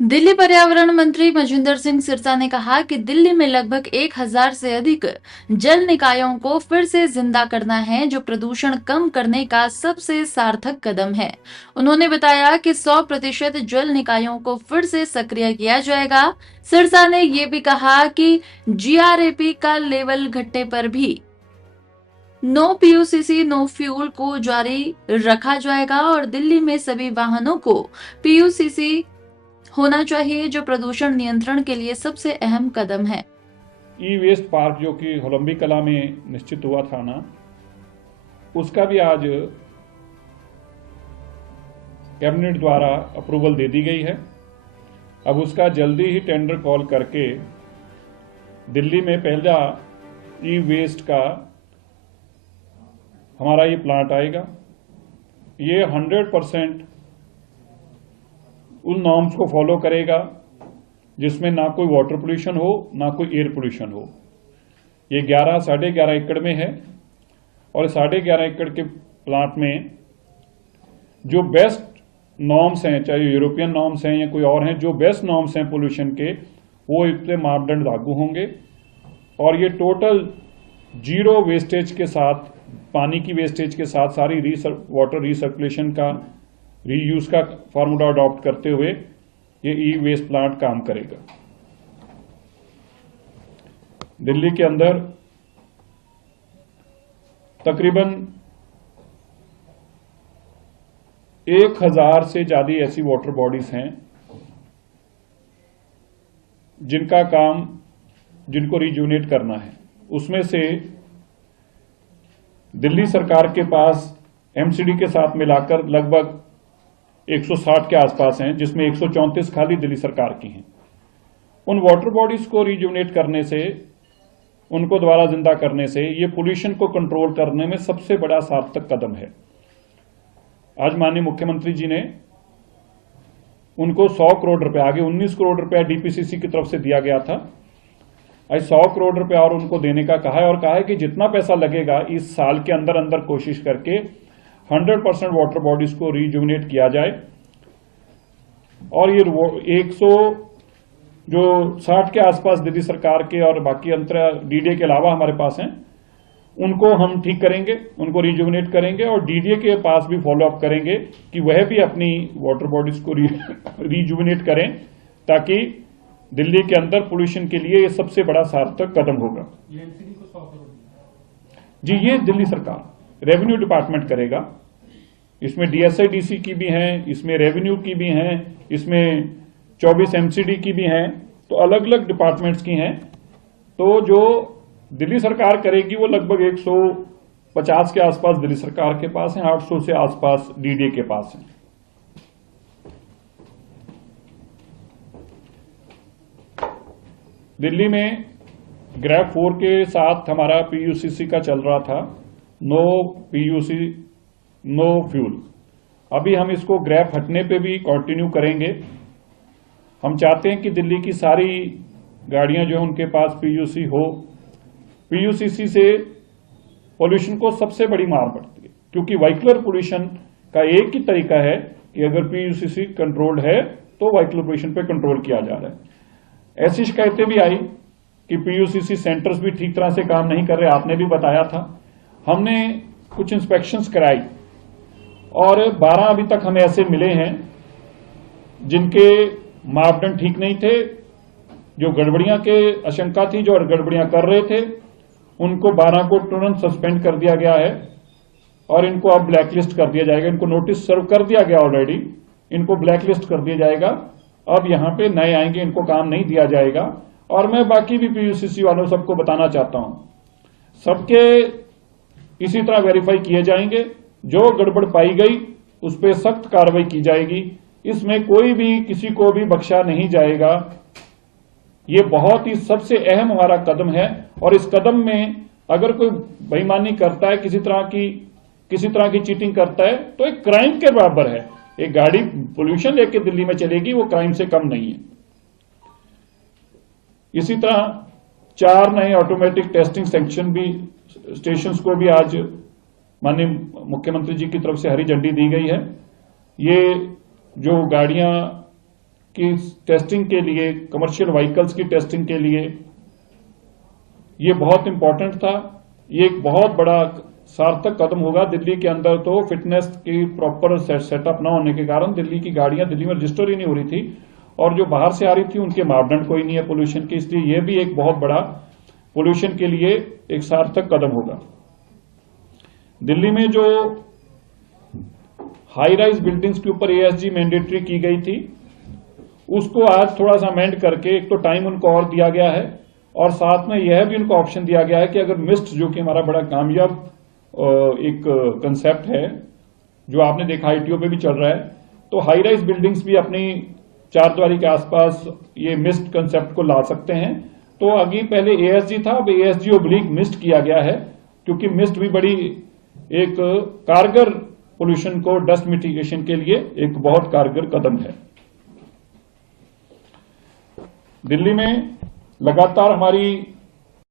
दिल्ली पर्यावरण मंत्री मजिंदर सिंह सिरसा ने कहा कि दिल्ली में लगभग 1000 से अधिक जल निकायों को फिर से जिंदा करना है, जो प्रदूषण कम करने का सबसे सार्थक कदम है। उन्होंने बताया कि 100% जल निकायों को फिर से सक्रिय किया जाएगा। सिरसा ने ये भी कहा कि जीआरएपी का लेवल घटने पर भी नो पीयूसीसी नो फ्यूल को जारी रखा जाएगा और दिल्ली में सभी वाहनों को पीयूसीसी होना चाहिए, जो प्रदूषण नियंत्रण के लिए सबसे अहम कदम है। ई वेस्ट पार्क जो कि होलंबी कला में निश्चित हुआ था ना, उसका भी आज कैबिनेट द्वारा अप्रूवल दे दी गई है। अब उसका जल्दी ही टेंडर कॉल करके दिल्ली में पहला ई वेस्ट का हमारा ये प्लांट आएगा। ये 100% उन नॉर्म्स को फॉलो करेगा जिसमें ना कोई वाटर पोल्यूशन हो, ना कोई एयर पोल्यूशन हो। ये 11.5 एकड़ में है और 11.5 एकड़ के प्लांट में जो बेस्ट नॉर्म्स हैं, चाहे यूरोपियन नॉर्म्स हैं या कोई और हैं, जो बेस्ट नॉर्म्स हैं पोल्यूशन के, वो इस पर मापदंड लागू होंगे। और ये टोटल जीरो वेस्टेज के साथ, पानी की वेस्टेज के साथ सारी वाटर रिसर्कुलेशन का, रीयूज का फार्मूला अडॉप्ट करते हुए ये ई वेस्ट प्लांट काम करेगा। दिल्ली के अंदर तकरीबन 1000 से ज्यादा ऐसी वाटर बॉडीज हैं जिनका काम, जिनको रिजुविनेट करना है। उसमें से दिल्ली सरकार के पास एमसीडी के साथ मिलाकर लगभग 160 के आसपास हैं, जिसमें 134 खाली दिल्ली सरकार की हैं। उन वाटर बॉडीज को रिजुविनेट करने से, उनको दोबारा जिंदा करने से, ये पोल्यूशन को कंट्रोल करने में सबसे बड़ा सार्थक कदम है। आज माननीय मुख्यमंत्री जी ने उनको 100 करोड़ रुपए, आगे 19 करोड़ रुपया डीपीसीसी की तरफ से दिया गया था, आज 100 करोड़ रुपया और उनको देने का कहा है। और कहा है कि जितना पैसा लगेगा इस साल के अंदर अंदर कोशिश करके 100% वाटर बॉडीज को रिजुविनेट किया जाए। और ये 160 के आसपास दिल्ली सरकार के और बाकी अंतर डीडीए के अलावा हमारे पास हैं, उनको हम ठीक करेंगे, उनको रिजुविनेट करेंगे और डीडीए के पास भी फॉलो अप करेंगे कि वह भी अपनी वाटर बॉडीज को रिजुविनेट करें, ताकि दिल्ली के अंदर पोल्यूशन के लिए ये सबसे बड़ा सार्थक कदम होगा। जी, ये दिल्ली सरकार रेवेन्यू डिपार्टमेंट करेगा। इसमें डीएसआईडीसी की भी हैं, इसमें रेवेन्यू की भी हैं, इसमें 24 एमसीडी की भी हैं, तो अलग अलग डिपार्टमेंट्स की हैं। तो जो दिल्ली सरकार करेगी वो लगभग 150 के आसपास दिल्ली सरकार के पास है, 800 से आसपास डीडीए के पास है। दिल्ली में ग्रैप 4 के साथ हमारा पीयूसीसी का चल रहा था, नो पीयूसी नो फ्यूल। अभी हम इसको ग्रैप हटने पे भी कंटिन्यू करेंगे। हम चाहते हैं कि दिल्ली की सारी गाड़ियां जो है उनके पास पीयूसी हो। पीयूसीसी से पोल्यूशन को सबसे बड़ी मार पड़ती है, क्योंकि व्हीकलर पोल्यूशन का एक ही तरीका है कि अगर पीयूसीसी कंट्रोल्ड है तो व्हीकलर पोल्यूशन पे कंट्रोल किया जा रहा है। ऐसी शिकायतें भी आई कि पीयूसीसी सेंटर्स भी ठीक तरह से काम नहीं कर रहे, आपने भी बताया था। हमने कुछ इंस्पेक्शंस कराई और 12 अभी तक हमें ऐसे मिले हैं जिनके मापदंड ठीक नहीं थे, जो गड़बड़ियां के आशंका थी, जो गड़बड़ियां कर रहे थे, उनको 12 को तुरंत सस्पेंड कर दिया गया है और इनको अब ब्लैकलिस्ट कर दिया जाएगा। इनको नोटिस सर्व कर दिया गया ऑलरेडी, इनको ब्लैकलिस्ट कर दिया जाएगा। अब यहां पे नए आएंगे, इनको काम नहीं दिया जाएगा। और मैं बाकी भी पीयूसीसी वालों सबको बताना चाहता हूं, सबके इसी तरह वेरीफाई किए जाएंगे। जो गड़बड़ पाई गई उस पर सख्त कार्रवाई की जाएगी। इसमें कोई भी किसी को भी बख्शा नहीं जाएगा। ये बहुत ही सबसे अहम हमारा कदम है और इस कदम में अगर कोई बेईमानी करता है, किसी तरह की चीटिंग करता है, तो एक क्राइम के बराबर है। एक गाड़ी पोल्यूशन लेके दिल्ली में चलेगी, वो क्राइम से कम नहीं है। इसी तरह 4 नए ऑटोमेटिक टेस्टिंग स्टेशंस को भी आज माननीय मुख्यमंत्री जी की तरफ से हरी झंडी दी गई है। ये जो गाड़ियां की टेस्टिंग के लिए, कमर्शियल व्हीकल्स की टेस्टिंग के लिए ये बहुत इंपॉर्टेंट था। ये एक बहुत बड़ा सार्थक कदम होगा। दिल्ली के अंदर तो फिटनेस की प्रॉपर सेटअप ना होने के कारण दिल्ली की गाड़ियां दिल्ली में रजिस्टर ही नहीं हो रही थी, और जो बाहर से आ रही थी उनके मापदंड कोई नहीं है पोल्यूशन के, इसलिए ये भी एक बहुत बड़ा पोल्यूशन के लिए एक सार्थक कदम होगा। दिल्ली में जो हाई राइज बिल्डिंग्स के ऊपर ASG मैंडेटरी की गई थी, उसको आज थोड़ा सा अमेंड करके एक तो टाइम उनको और दिया गया है, और साथ में यह भी उनको ऑप्शन दिया गया है कि अगर मिस्ट, जो कि हमारा बड़ा कामयाब एक कंसेप्ट है जो आपने देखा ITO पे भी चल रहा है, तो हाई राइज बिल्डिंग्स भी अपनी चारद्वारी के आसपास ये मिस्ट कंसेप्ट को ला सकते हैं। तो अभी पहले ASG था, अब ASG/मिस्ट किया गया है, क्योंकि मिस्ट भी बड़ी एक कारगर पोल्यूशन को डस्ट मिटिगेशन के लिए एक बहुत कारगर कदम है। दिल्ली में लगातार हमारी